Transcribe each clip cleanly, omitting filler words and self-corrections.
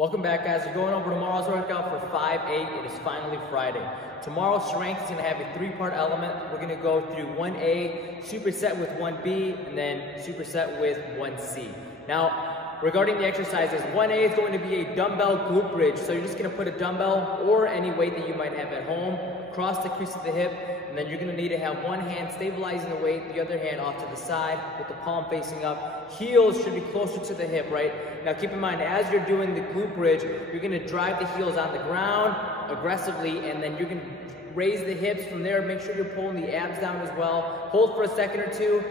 Welcome back, guys. We're going over tomorrow's workout for 5-8. It is finally Friday. Tomorrow's strength is going to have a three-part element. We're going to go through 1A, superset with 1B, and then superset with 1C. Now, regarding the exercises, 1A is going to be a dumbbell glute bridge. So you're just going to put a dumbbell or any weight that you might have at home across the crease of the hip, and then you're going to need to have one hand stabilizing the weight, the other hand off to the side with the palm facing up. Heels should be closer to the hip, right? Now keep in mind, as you're doing the glute bridge, you're going to drive the heels on the ground aggressively, and then you're going to raise the hips from there. Make sure you're pulling the abs down as well. Hold for a second or two.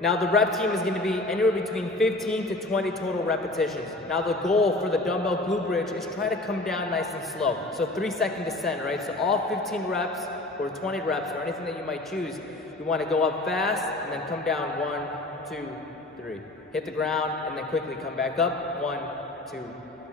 Now the rep team is going to be anywhere between 15 to 20 total repetitions. Now the goal for the dumbbell glute bridge is try to come down nice and slow. So 3-second descent, right? So all 15 reps or 20 reps or anything that you might choose, you want to go up fast and then come down 1, 2, 3. Hit the ground and then quickly come back up. 1, 2,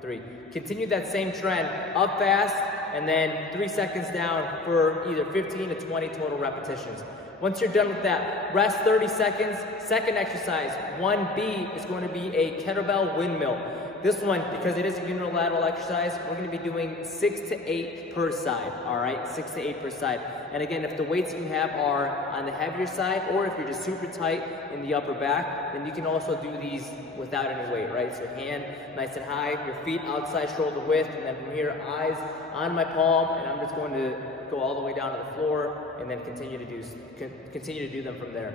3. Continue that same trend, up fast and then 3 seconds down for either 15 to 20 total repetitions. Once you're done with that, rest 30 seconds. Second exercise, 1B, is going to be a kettlebell windmill. This one, because it is a unilateral exercise, we're going to be doing 6 to 8 per side, all right? 6 to 8 per side. And again, if the weights you have are on the heavier side, or if you're just super tight in the upper back, then you can also do these without any weight, right? So hand nice and high, your feet outside shoulder width, and then from here, eyes on my palm, and I'm just going to go all the way down to the floor, and then continue to do them from there.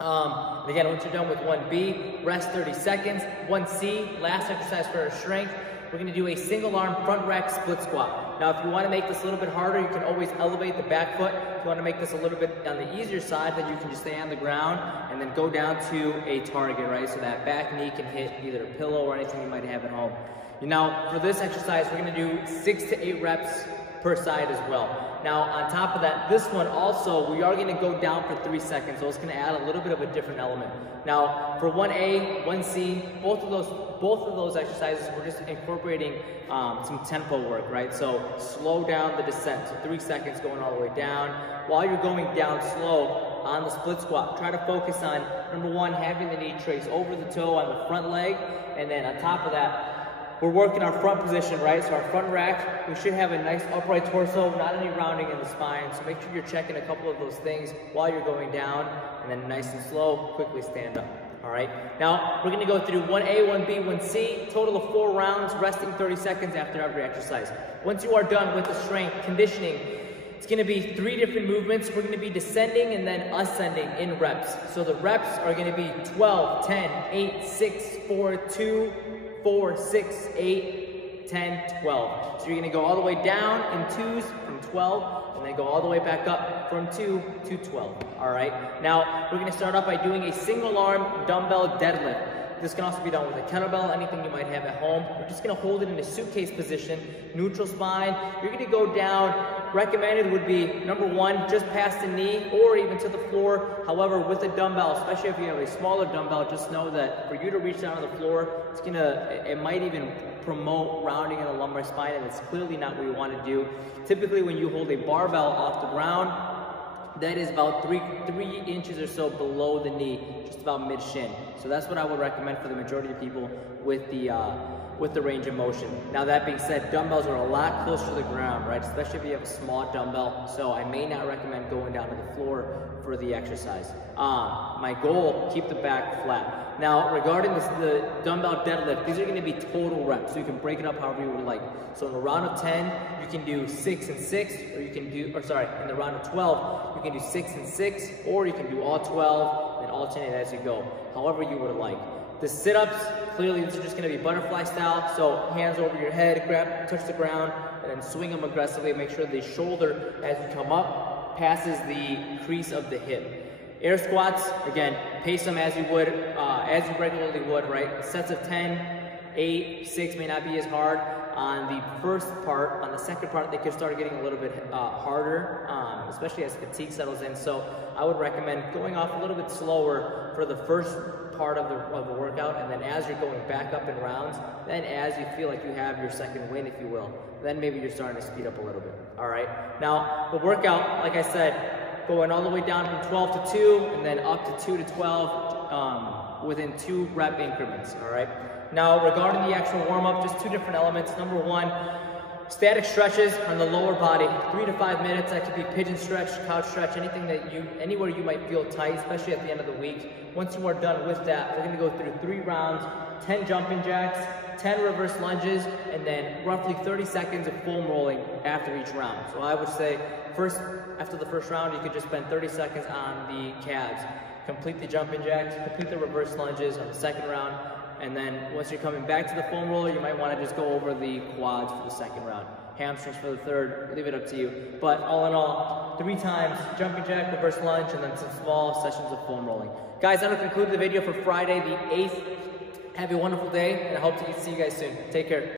And again, once you're done with 1B, rest 30 seconds. 1C, last exercise for our strength, we're going to do a single arm front rack split squat. Now, if you want to make this a little bit harder, you can always elevate the back foot. If you want to make this a little bit on the easier side, then you can just stay on the ground and then go down to a target, right? So that back knee can hit either a pillow or anything you might have at home. Now, for this exercise, we're going to do 6 to 8 reps per side as well. Now, on top of that, this one also, we are going to go down for 3 seconds, so it's going to add a little bit of a different element. Now, for 1A, 1C, both of those exercises, we're just incorporating some tempo work, right? So slow down the descent, so 3 seconds going all the way down. While you're going down slow on the split squat, try to focus on, number one, having the knee trace over the toe on the front leg, and then on top of that, we're working our front position, right? So our front rack, we should have a nice upright torso, not any rounding in the spine. So make sure you're checking a couple of those things while you're going down, and then nice and slow, quickly stand up. All right, now we're gonna go through 1A, 1B, 1C, total of 4 rounds, resting 30 seconds after every exercise. Once you are done with the strength conditioning, it's gonna be 3 different movements. We're gonna be descending and then ascending in reps. So the reps are gonna be 12, 10, 8, 6, 4, 2, 4, 6, 8, 10, 12. So you're gonna go all the way down in 2s from 12, and then go all the way back up from 2 to 12, all right? Now, we're gonna start off by doing a single arm dumbbell deadlift. This can also be done with a kettlebell, anything you might have at home. We're just gonna hold it in a suitcase position, neutral spine. You're gonna go down, recommended would be, number 1, just past the knee or even to the floor. However, with a dumbbell, especially if you have a smaller dumbbell, just know that for you to reach down to the floor, it might even promote rounding in the lumbar spine, and it's clearly not what you wanna do. Typically, when you hold a barbell off the ground, that is about 3 inches or so below the knee, just about mid-shin. So that's what I would recommend for the majority of people with the range of motion. Now that being said, dumbbells are a lot closer to the ground, right? Especially if you have a small dumbbell. So I may not recommend going down to the floor for the exercise. My goal, keep the back flat. Now regarding the dumbbell deadlift, these are gonna be total reps. So you can break it up however you would like. So in a round of 10, you can do 6 and 6, or you can do, in the round of 12, you can do 6 and 6, or you can do all 12 and alternate as you go, however you would like. The sit-ups, clearly these are just gonna be butterfly style, so hands over your head, touch the ground, and then swing them aggressively. Make sure the shoulder, as you come up, passes the crease of the hip. Air squats, again, pace them as you would, as you regularly would, right? Sets of 10, 8, 6 may not be as hard. On the first part, on the second part, they could start getting a little bit harder, especially as fatigue settles in. So I would recommend going off a little bit slower for the first part of the workout, and then as you're going back up in rounds, then as you feel like you have your second wind, if you will, then maybe you're starting to speed up a little bit. All right. Now the workout, like I said, going all the way down from 12 to 2, and then up to 2 to 12. within 2 rep increments, all right? Now, regarding the actual warm-up, just 2 different elements. Number 1, static stretches on the lower body, 3 to 5 minutes. That could be pigeon stretch, couch stretch, anything that anywhere you might feel tight, especially at the end of the week. Once you are done with that, we're gonna go through 3 rounds, 10 jumping jacks, 10 reverse lunges, and then roughly 30 seconds of foam rolling after each round. So I would say after the first round, you could just spend 30 seconds on the calves. Complete the jumping jacks, complete the reverse lunges on the second round, and then once you're coming back to the foam roller, you might want to just go over the quads for the second round. Hamstrings for the third, leave it up to you. But all in all, 3 times jumping jack, reverse lunge, and then some small sessions of foam rolling. Guys, that'll conclude the video for Friday the 8th. Have a wonderful day, and I hope to see you guys soon. Take care.